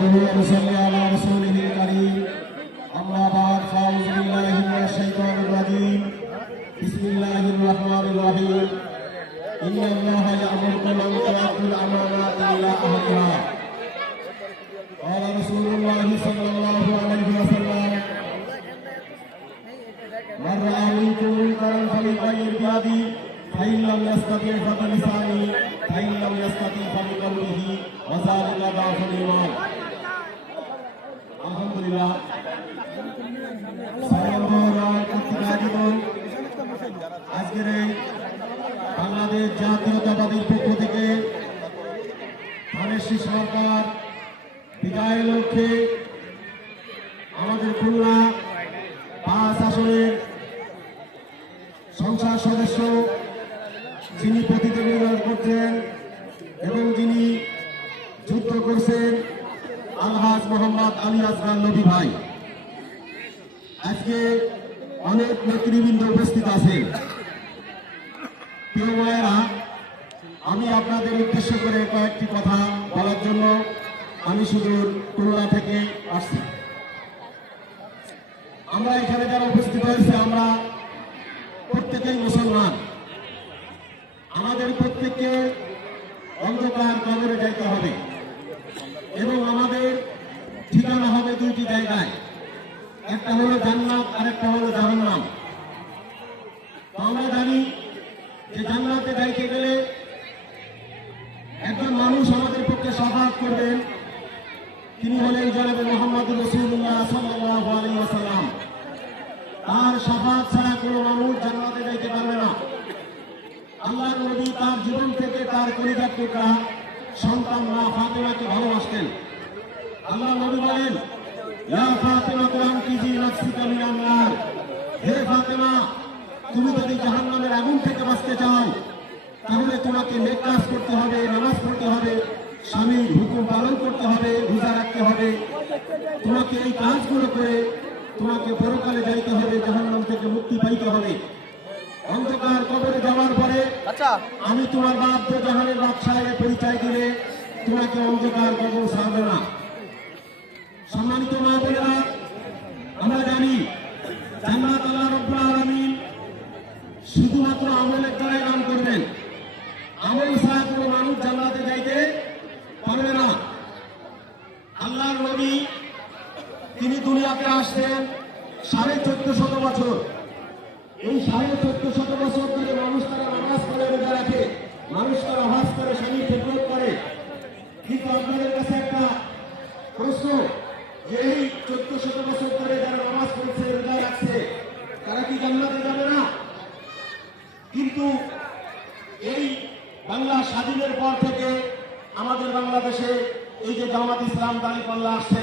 نحمده ونصلي على رسوله الكريم أما بعد فأعوذ بالله من الشيطان الرجيم بسم الله الرحمن الرحيم إن الله يأمركم أن تؤدوا الأمانات إلى أهلها قال رسول الله صلى الله عليه وسلم من رأى منكم منكرا فليغير بيده فإن لم يستطع فبلسانه فإن لم يستطع فبقلبه وذلك ضعف الإيمان আলহামদুলিল্লাহ আজকের এই বাংলাদেশ জাতীয়তাবাদীর পক্ষ থেকে ধানের শীষ সরকার বিদায়ের লক্ষ্যে আমাদের খুলনা 5 আসনের সংসদ সদস্য যিনি প্রতিনিধিত্ব করছেন এবং যিনি যুদ্ধ করছেন আলহাজ মোহাম্মদ আলী আসগার নবী ভাই, আজকে অনেক নেতৃবৃন্দ উপস্থিত আছেন। প্রিয় ভাইয়েরা, আমি আপনাদের উদ্দেশ্য করে কয়েকটি কথা বলার জন্য আমি সুদূর খুলনা থেকে আসছি। আমরা এখানে যারা উপস্থিত হয়েছে আমরা প্রত্যেকেই মুসলমান। আমাদের প্রত্যেককে অন্ধকার কবরে যাইতে হবে এবং আমাদের ঠিকানা হবে দুইটি জায়গায়, একটা হলো জান্নাত আর একটা হলো জাহান্নাম। আমরা জানি যে জান্নাতে যাইতে গেলে একজন মানুষ আমাদের পক্ষে শাফাআত করবেন, তিনি হলেন জনাবে মুহাম্মদ রাসূলুল্লাহ সাল্লাল্লাহু আলাইহি ওয়াসাল্লাম। তার শাফাআত ছাড়া কোনো মানুষ জান্নাতে যাইতে পারবে না। আল্লাহর নবী তার জীবন থেকে তার কলিজার টুকরা সন্তান মা ফাতেমাকে ভালোবাসতেন। আল্লাহ নবী বলেন, ইয়া ফাতেমা আনকিজি নাফসিকা মিনান নার, হে ফাতেমা, তুমি যদি জাহান্নামের আগুন থেকে বাঁচতে চাও তাহলে তোমাকে নেক কাজ করতে হবে, নামাজ পড়তে হবে, স্বামীর হুকুম পালন করতে হবে, রোজা রাখতে হবে। তোমাকে এই কাজগুলো করে তোমাকে পরকালে যাইতে হবে, জাহান্নাম থেকে মুক্তি পাইতে হবে। অন্ধকার কবরে যাওয়ার পরে আমি তোমার বাপ জাহানের বাদশাহের পরিচয় দিলে তোমাকে অন্ধকার কবর ছাড়বে না। সম্মানিত মা বোনেরা, আমরা জানি জান্নাত আল্লাহ রাব্বুল আলামিন শুধুমাত্র আমলের দ্বারাই দান করবেন। আমল ছাড়া কোনো মানুষ জান্নাতে যাইতে পারবে না। আল্লাহর নবী তিনি দুনিয়াতে আসছেন 1450 বছর। এই 1450 বছর ধরে মানুষ তারা নামাজ পড়ে, রোজা রাখে, মানুষ তারা হজ করে, স্বামী খেদমত করে। কিন্তু আপনাদের কাছে একটা প্রশ্ন, যে এই 1400 বছর ধরে যারা নামাজ পড়ছে, রোজা রাখছে, তারা কি জান্নাতে যাবে না? কিন্তু এই বাংলা স্বাধীনের পর থেকে আমাদের বাংলাদেশে এই যে জামাত ইসলাম দাঁড়িপাল্লা আসছে,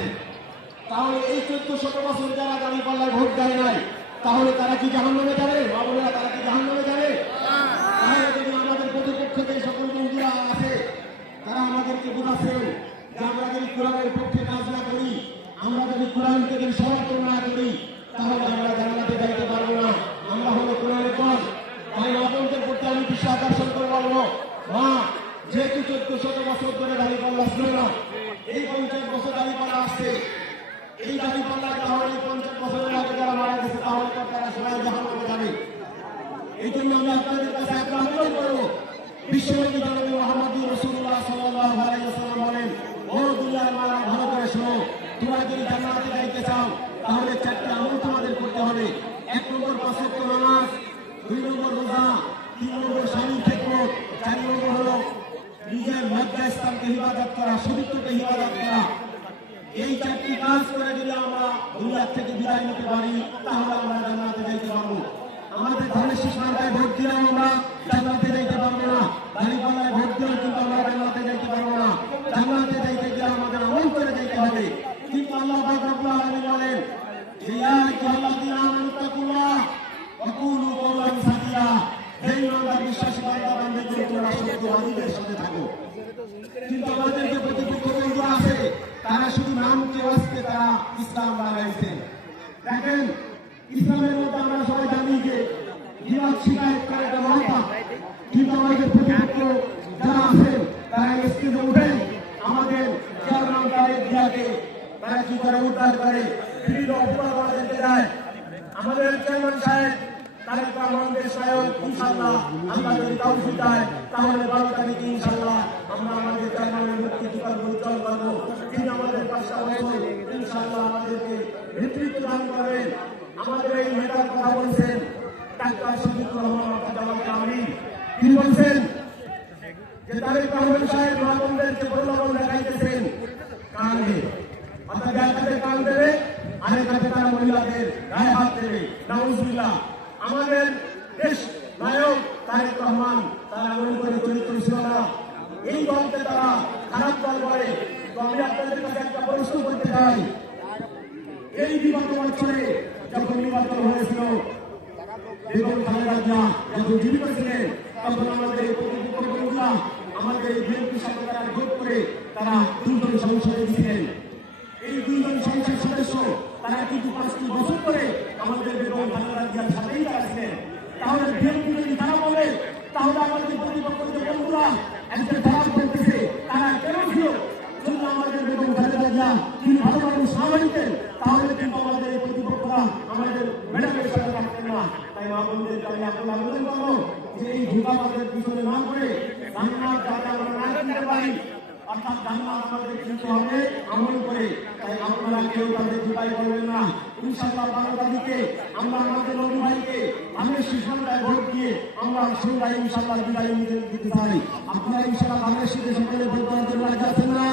তাহলে এই 1400 বছর যারা দাঁড়িপাল্লায় ভোট দেয় নাই, তাহলে তারা কি জাহান্নামে যাবে? বাবুরা, তারা কি জাহান্নামে যাবে? তাহলে যদি আমাদের প্রতিপক্ষ যে সকল বন্ধুরা আছে তারা আমাদেরকে বোঝাচ্ছেন যে আমরা যদি কোরআনের পক্ষে কাজ না করি, আমরা যদি কোরআনকে যদি সমর্থন না করি, তাহলে আমরা জান্নাতে যাইতে পারবো না। আমরা হলো কোরআনের দল। তাই আপনাদের প্রতি আমি বিশ্বাস আকর্ষণ করে বলবো, মা, যেহেতু 1400 বছর ধরে দাঁড়িপাল্লা ছিল না, এই 50 বছর দাঁড়িপাল্লা আসছে, এই দাঁড়িপাল্লা তাহলে 50 বছরের আগে যারা মারা গেছে তাহলে তো তারা সবাই জাহান্নামে যাবে। এই জন্য আমি আপনাদের কাছে একটা আবেদন করবো, বিশ্বনবী জনাবে মুহাম্মদ রাসূলুল্লাহ সাল্লাল্লাহু আলাইহি ওয়াসাল্লাম বলেন, ও দুনিয়ার মারা, ভালো করে শোনো, তোমরা যদি জান্নাতে যাইতে চাও তাহলে 4টি আমল তোমাদের করতে হবে। 1 নম্বর 5 ওয়াক্ত নামাজ, 2 নম্বর রোজা, 3 নম্বর স্বামীর খেদমত, 4 নম্বর হলো নিজের লজ্জাস্থানকে হিফাজত করা, শরীরকে হিফাজত করা। এই 4টি কাজ করে যদি আমরা দুনিয়া থেকে বিদায় নিতে পারি, তাহলে আমরা জান্নাতে যাইতে পারবো। আমাদের ধানের শীষ মার্কায় ভোট দিলেও আমরা জান্নাতে যাইতে পারবো না, দাঁড়িপাল্লায় ভোট দিলেও কিন্তু আমরা জান্নাতে যাইতে পারবো না। জান্নাতে যাইতে গেলে আমাদের আমল করে যাইতে হবে। কিন্তু আল্লাহ পাক রব্বুল আলামিন বলেন, ইয়া আইয়ুহাল্লাযীনা আমানু তাকুল্লাহ ওয়া কুলু কওলান সাদীদা, হে ঈমানদার বিশ্বাসী বান্দা বান্দীগণ, তোমরা সত্যবাদীদের সাথে থাকো। কিন্তু আমাদের যে প্রতিপক্ষ বন্ধুরা আছে, তারা শুধু নামকে ওয়াস্তে তারা ইসলাম বানাইছে। দেখেন, ইসলামের মধ্যে আমরা সবাই জানি যে জিহাদ শিকায়ত করে এটা মহাপাপ। কিন্তু আমাদের প্রতিপক্ষ যারা আছেন তারা স্টেজে উঠেন আমাদের চেয়ারম্যান তারেক মিডিয়াকে তারা কি করে উদ্ধার করে, বিভিন্ন অপরাধ আমাদেরকে দেয়। আমাদের চেয়ারম্যান সাহেব তারেক রহমানদের সহায়ক ইনশাআল্লাহ আল্লাহ যদি তৌফিক দেয় তাহলে 12 তারিখে ইনশাআল্লাহ আমরা আমাদের চেয়ারম্যানের মুক্তি দিবস উজ্জ্বল করবো। তিনি আমাদের 5টা বছর ইনশাআল্লাহ আমাদেরকে নেতৃত্ব দান করবেন। আমাদের এই নেতার কথা বলছেন ডাক্তার শফিকুর রহমান জামালকে আমি, তিনি বলছেন যে তারেক রহমান সাহেব মহাবন্ধেরকে প্রলোভন দেখাইতেছেন কানে, অর্থাৎ গায়ে কান দেবে, আরেক হাতে তারা মহিলাদের গায়ে হাত দেবে। নাউজুবিল্লাহ। আমাদের দেশ নায়ক তারেক রহমান তারা মনে করে চরিত্র ছিল না, এই দলকে তারা খারাপ দল বলে। তো আমি আপনাদের কাছে একটা প্রশ্ন করতে চাই, এই বিগত বছরে যখন নির্বাচন হয়েছিল বেগম খালেদা জিয়া যখন জীবিত ছিলেন তখন আমাদের এই প্রতিপক্ষ বন্ধুরা আমাদের এই বিএনপি সাথে তারা ভোট করে তারা 2 জন সংসদে ছিলেন। এই 2 জন সংসদ সদস্য তারা কিন্তু 5টি বছর করে আমাদের বেগম খালেদা জিয়ার সাথেই তারা ছিলেন। তাহলে বিএনপি যদি খারাপ বলে তাহলে আমাদের প্রতিপক্ষ যে বন্ধুরা একজন খারাপ করতেছে তারা কেন ছিল? যদি আমাদের বেগম খালেদা জিয়া তিনি ভালো মানুষ না মানতেন তাহলে কিন্তু আমাদের এই প্রতিপক্ষরা আমাদের ম্যাডামের সাথে থাকতেন না। তাই আমাদের আমি আপনার আবেদন করবো যে এই ধোঁকাবাজের পিছনে না করে জান্নাত যাতে আমরা না কিনতে পারি, অর্থাৎ জান্নাত আমাদের কিনতে হবে আমল করে। তাই আপনারা কেউ তাদের ধোঁকায় করবেন না। ইনশাআল্লাহ 12 তারিখে আমরা আমাদের নবী ভাইকে আমি সুসংখ্যায় ভোট দিয়ে আমরা সন্ধ্যায় ইনশাআল্লাহ বিদায় দিতে চাই। আপনারা ইনশাআল্লাহ বাংলাদেশের সকলে ভোট দেওয়ার জন্য রাজি আছেন না?